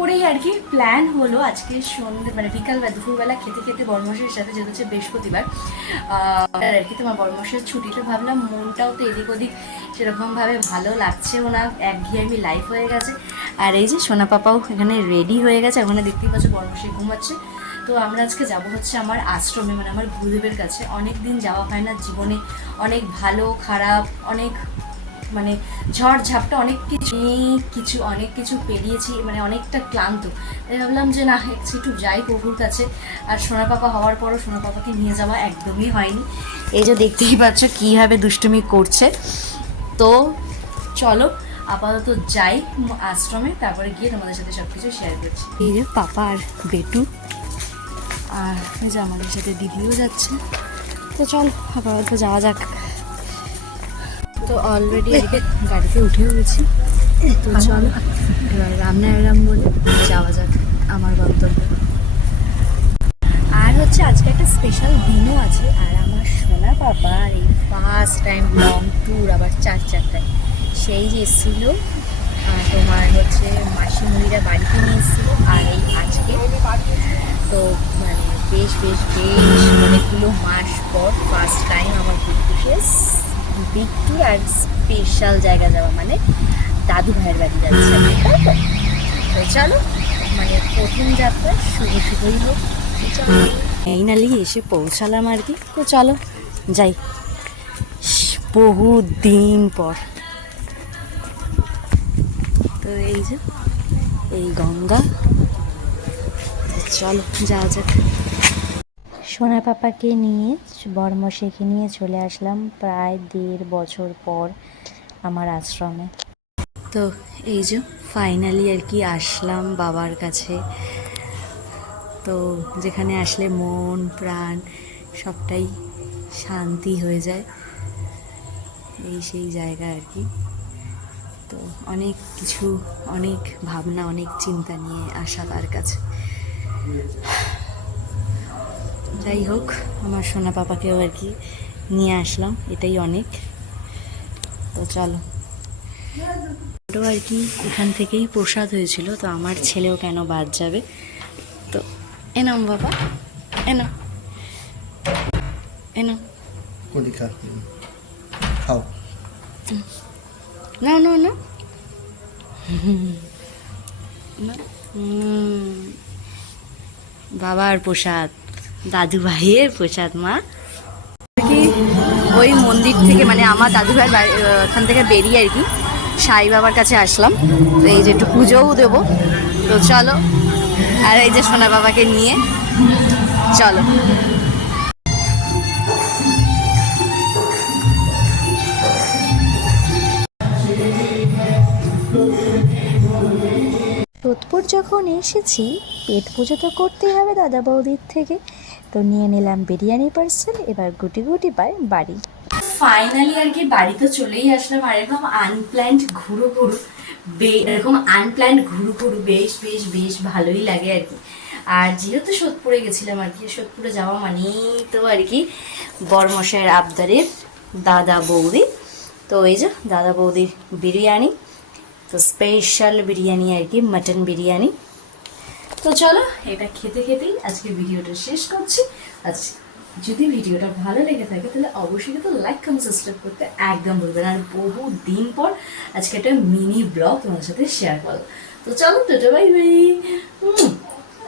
করেই আর কি প্ল্যান হলো আজকে সন্ধ্যে মানে বিকাল বা দুপুরবেলা খেতে খেতে বর্মশের সাথে, যেহেতু হচ্ছে বৃহস্পতিবার আর কি তোমার বর্মশের ছুটিটা, ভাবলাম মনটাও তো এদিক ওদিক সেরকমভাবে ভালো লাগছেও না, একঘেয়েমি লাইফ হয়ে গেছে। আর এই যে সোনা পাপাও এখানে রেডি হয়ে গেছে, ওখানে দেখতেই পাচ্ছ বর্মশে ঘুমাচ্ছে। তো আমরা আজকে যাব হচ্ছে আমার আশ্রমে, মানে আমার গুরুদেবের কাছে। অনেক দিন যাওয়া হয় না, জীবনে অনেক ভালো খারাপ অনেক মানে ঝড় ঝাপটা অনেক কিছু অনেক কিছু পেরিয়েছি, মানে অনেকটা ক্লান্ত। তাই ভাবলাম যে না একটু যাই প্রভুর কাছে। আর সোনা পাপা হওয়ার পরও সোনা পাপাকে নিয়ে যাওয়া একদমই হয়নি। এই যে দেখতেই পাচ্ছ কীভাবে দুষ্টুমি করছে। তো চলো আপাতত যাই আশ্রমে, তারপরে গিয়ে তোমাদের সাথে সব কিছু শেয়ার করছি। এই যে পাপা আর বেটু, আর এই যে আমাদের সাথে দিদিও যাচ্ছে। তো চলো আপাতত যাওয়া যাক। তো অলরেডি এদিকে গাড়িতে উঠেও গেছি। তো চলো এবার রাম বলে যাওয়া যাক আমার গন্তব্য। আর হচ্ছে আজকে একটা স্পেশাল দিনও আছে, আর আমার সোনা পাপা এই ফার্স্ট টাইম লং ট্যুর, আবার 4 চাকায়। সেই যে এসেছিল তোমার হচ্ছে মাসিমণিরা বাড়িতে নিয়ে এসেছিলো, আর এই আজকে তো মানে বেশ অনেকগুলো মাস পর ফার্স্ট টাইম আমার বিগ ট্যুর আর স্পেশাল জায়গা যাওয়া, মানে দাদু ভাইয়ের বাড়ি যাচ্ছে, তাই তো? তো চলো মানে প্রথম যাত্রা শুভই হোক। এই নালি এসে পৌঁছালাম আর কি। তো চলো যাই, বহু দিন পর। তো এই যে এই গঙ্গা, চলো যাওয়া যাক। সোনা পাপাকে নিয়ে বর্মশেকে নিয়ে চলে আসলাম প্রায় 1.5 বছর পর আমার আশ্রমে। তো এই যে ফাইনালি আর কি আসলাম বাবার কাছে। তো যেখানে আসলে মন প্রাণ সবটাই শান্তি হয়ে যায়, এই সেই জায়গা আর কি। তো অনেক কিছু, অনেক ভাবনা, অনেক চিন্তা নিয়ে আসা তার কাছে। যাই হোক, আমার সোনা পাপাকেও আর কি নিয়ে আসলাম, এটাই অনেক। তো চলো আর কি এখান থেকেই প্রসাদ হয়েছিল, তো আমার ছেলেও কেন বাদ যাবে। তো এনাম বাবা, এনাম এনাম খাও। না না না বাবার প্রসাদ, দাদু ভাইয়ের প্রসাদ। মা কি ওই মন্দির থেকে মানে আমার দাদু ভাইয়ের বাড়ি ওখান থেকে বেরিয়ে আর কি সাই বাবার কাছে আসলাম। তো এই যে একটু পুজোও দেবো। তো চলো, আর এই যে সোনা বাবাকে নিয়ে চলো। সোদপুর যখন এসেছি, পেট পুজো তো করতেই হবে দাদা বৌদির থেকে। তো নিয়ে নিলাম বিরিয়ানি পার্সেল, এবার গুটি গুটি পাই বাড়ি। ফাইনালি আর কি বাড়ি তো চলেই আসলাম। আর এরকম আনপ্ল্যান্ড ঘুরু বেশ ভালোই লাগে আর কি। আর যেহেতু সোদপুরে গেছিলাম আর কি, সোদপুরে যাওয়া মানেই তো আর কি বরমশাইয়ের আবদারে দাদা বৌদি। তো এই যে দাদা বৌদির বিরিয়ানি, তো স্পেশাল বিরিয়ানি আর কি, মাটন বিরিয়ানি। তো চলো এটা খেতে খেতেই আজকে ভিডিওটা শেষ করছি। আচ্ছা যদি ভিডিওটা ভালো লেগে থাকে তাহলে অবশ্যই কিন্তু লাইক কমেন্ট সাবস্ক্রাইব করতে একদম ভুলবেন। আর বহু দিন পর আজকে একটা মিনি ব্লগ তোমার সাথে শেয়ার করো। তো চলো টাটা বাই বাই।